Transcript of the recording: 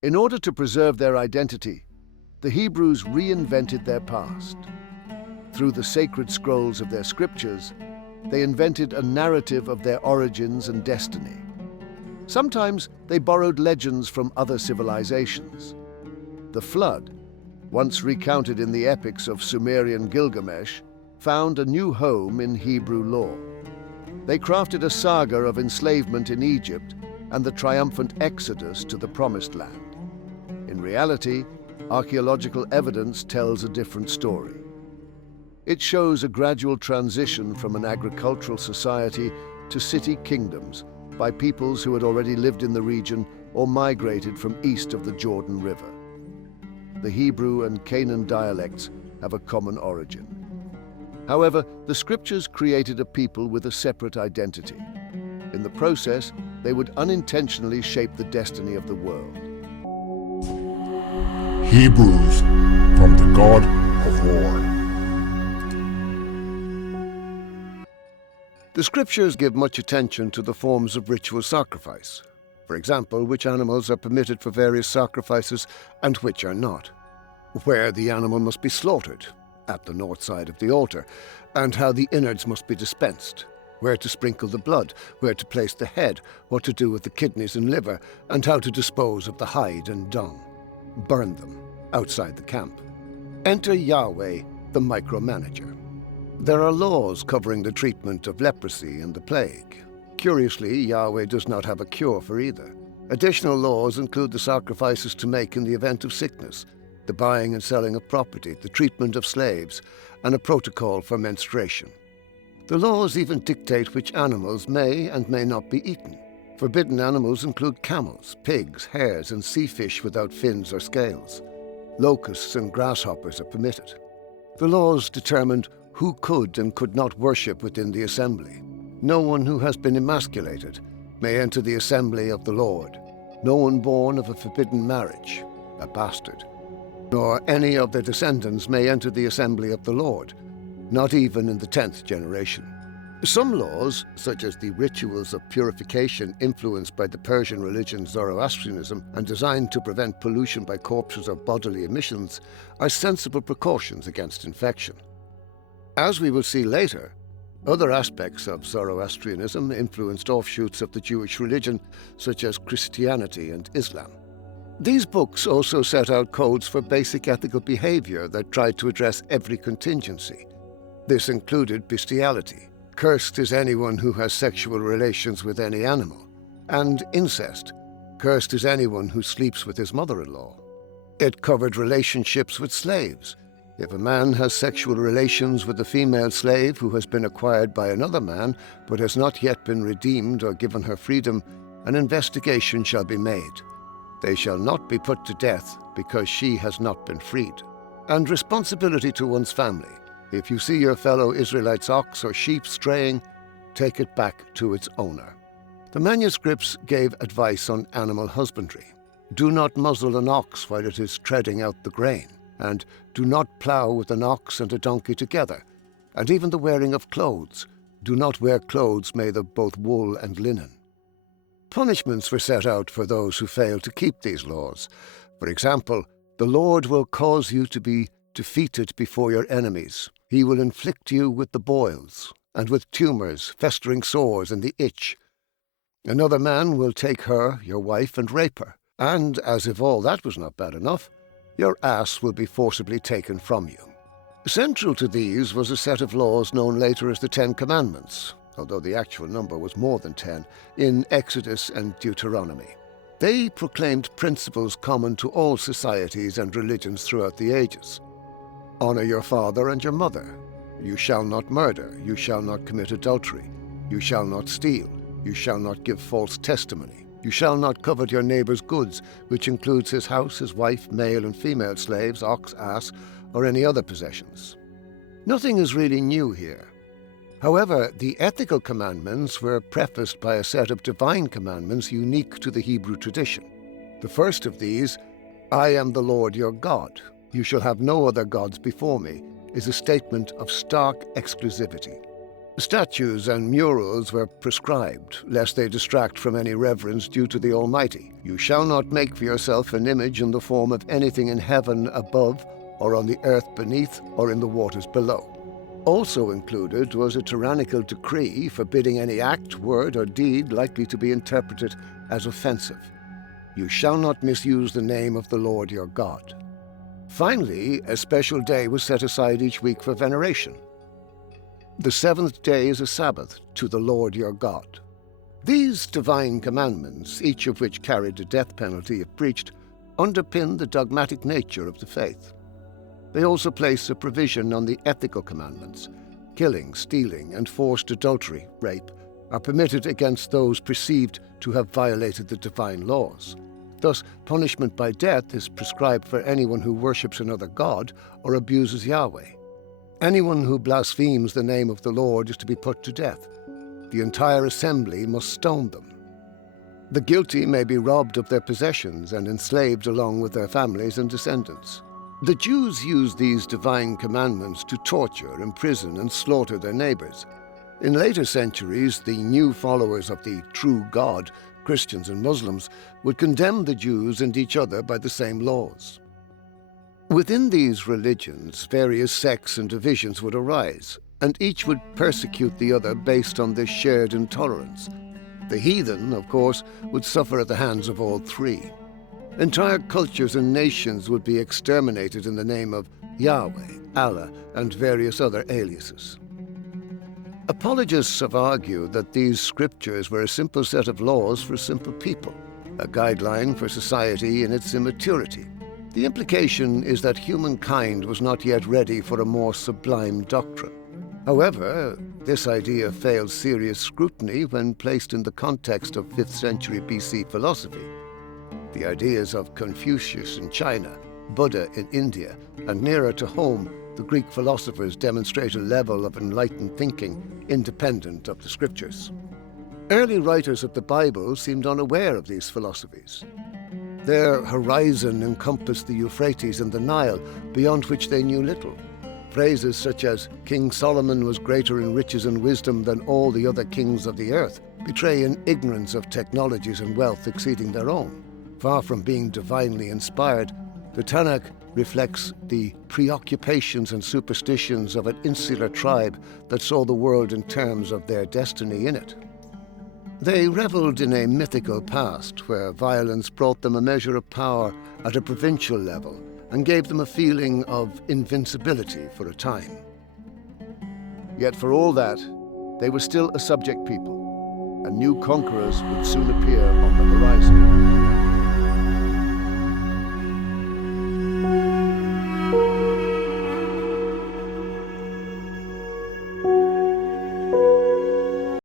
In order to preserve their identity, the Hebrews reinvented their past. Through the sacred scrolls of their scriptures, they invented a narrative of their origins and destiny. Sometimes they borrowed legends from other civilizations. The flood, once recounted in the epics of Sumerian Gilgamesh, found a new home in Hebrew lore. They crafted a saga of enslavement in Egypt and the triumphant exodus to the Promised Land. In reality, archaeological evidence tells a different story. It shows a gradual transition from an agricultural society to city kingdoms by peoples who had already lived in the region or migrated from east of the Jordan River. The Hebrew and Canaan dialects have a common origin. However, the scriptures created a people with a separate identity. In the process, they would unintentionally shape the destiny of the world. Hebrews, from the God of War. The scriptures give much attention to the forms of ritual sacrifice. For example, which animals are permitted for various sacrifices and which are not. Where the animal must be slaughtered, at the north side of the altar, and how the innards must be dispensed. Where to sprinkle the blood, where to place the head, what to do with the kidneys and liver, and how to dispose of the hide and dung. Burn them outside the camp. Enter Yahweh, the micromanager. There are laws covering the treatment of leprosy and the plague. Curiously, Yahweh does not have a cure for either. Additional laws include the sacrifices to make in the event of sickness, the buying and selling of property, the treatment of slaves, and a protocol for menstruation. The laws even dictate which animals may and may not be eaten. Forbidden animals include camels, pigs, hares, and sea fish without fins or scales. Locusts and grasshoppers are permitted. The laws determined who could and could not worship within the assembly. No one who has been emasculated may enter the assembly of the Lord. No one born of a forbidden marriage, a bastard, nor any of their descendants may enter the assembly of the Lord, not even in the 10th generation. Some laws, such as the rituals of purification influenced by the Persian religion Zoroastrianism and designed to prevent pollution by corpses or bodily emissions, are sensible precautions against infection. As we will see later, other aspects of Zoroastrianism influenced offshoots of the Jewish religion, such as Christianity and Islam. These books also set out codes for basic ethical behavior that tried to address every contingency. This included bestiality. Cursed is anyone who has sexual relations with any animal. And incest. Cursed is anyone who sleeps with his mother-in-law. It covered relationships with slaves. If a man has sexual relations with a female slave who has been acquired by another man but has not yet been redeemed or given her freedom, an investigation shall be made. They shall not be put to death because she has not been freed. And responsibility to one's family. If you see your fellow Israelite's ox or sheep straying, take it back to its owner. The manuscripts gave advice on animal husbandry. Do not muzzle an ox while it is treading out the grain, and do not plow with an ox and a donkey together, and even the wearing of clothes. Do not wear clothes made of both wool and linen. Punishments were set out for those who fail to keep these laws. For example, the Lord will cause you to be defeated before your enemies. He will inflict you with the boils, and with tumors, festering sores, and the itch. Another man will take her, your wife, and rape her. And, as if all that was not bad enough, your ass will be forcibly taken from you. Central to these was a set of laws known later as the 10 Commandments, although the actual number was more than 10, in Exodus and Deuteronomy. They proclaimed principles common to all societies and religions throughout the ages. Honor your father and your mother. You shall not murder. You shall not commit adultery. You shall not steal. You shall not give false testimony. You shall not covet your neighbor's goods, which includes his house, his wife, male and female slaves, ox, ass, or any other possessions. Nothing is really new here. However, the ethical commandments were prefaced by a set of divine commandments unique to the Hebrew tradition. The first of these, I am the Lord your God. You shall have no other gods before me, is a statement of stark exclusivity. Statues and murals were prescribed, lest they distract from any reverence due to the Almighty. You shall not make for yourself an image in the form of anything in heaven above, or on the earth beneath, or in the waters below. Also included was a tyrannical decree forbidding any act, word, or deed likely to be interpreted as offensive. You shall not misuse the name of the Lord your God. Finally, a special day was set aside each week for veneration. The seventh day is a Sabbath to the Lord your God. These divine commandments, each of which carried the death penalty if breached, underpin the dogmatic nature of the faith. They also place a provision on the ethical commandments. Killing, stealing, and forced adultery, rape, are permitted against those perceived to have violated the divine laws. Thus, punishment by death is prescribed for anyone who worships another god or abuses Yahweh. Anyone who blasphemes the name of the Lord is to be put to death. The entire assembly must stone them. The guilty may be robbed of their possessions and enslaved along with their families and descendants. The Jews used these divine commandments to torture, imprison, and slaughter their neighbors. In later centuries, the new followers of the true God, Christians and Muslims, would condemn the Jews and each other by the same laws. Within these religions, various sects and divisions would arise, and each would persecute the other based on this shared intolerance. The heathen, of course, would suffer at the hands of all three. Entire cultures and nations would be exterminated in the name of Yahweh, Allah, and various other aliases. Apologists have argued that these scriptures were a simple set of laws for simple people, a guideline for society in its immaturity. The implication is that humankind was not yet ready for a more sublime doctrine. However, this idea failed serious scrutiny when placed in the context of 5th century BC philosophy. The ideas of Confucius in China, Buddha in India, and nearer to home, the Greek philosophers demonstrate a level of enlightened thinking independent of the scriptures. Early writers of the Bible seemed unaware of these philosophies. Their horizon encompassed the Euphrates and the Nile, beyond which they knew little. Phrases such as, "King Solomon was greater in riches and wisdom than all the other kings of the earth," betray an ignorance of technologies and wealth exceeding their own. Far from being divinely inspired, the Tanakh reflects the preoccupations and superstitions of an insular tribe that saw the world in terms of their destiny in it. They reveled in a mythical past where violence brought them a measure of power at a provincial level and gave them a feeling of invincibility for a time. Yet for all that, they were still a subject people, and new conquerors would soon appear on the horizon.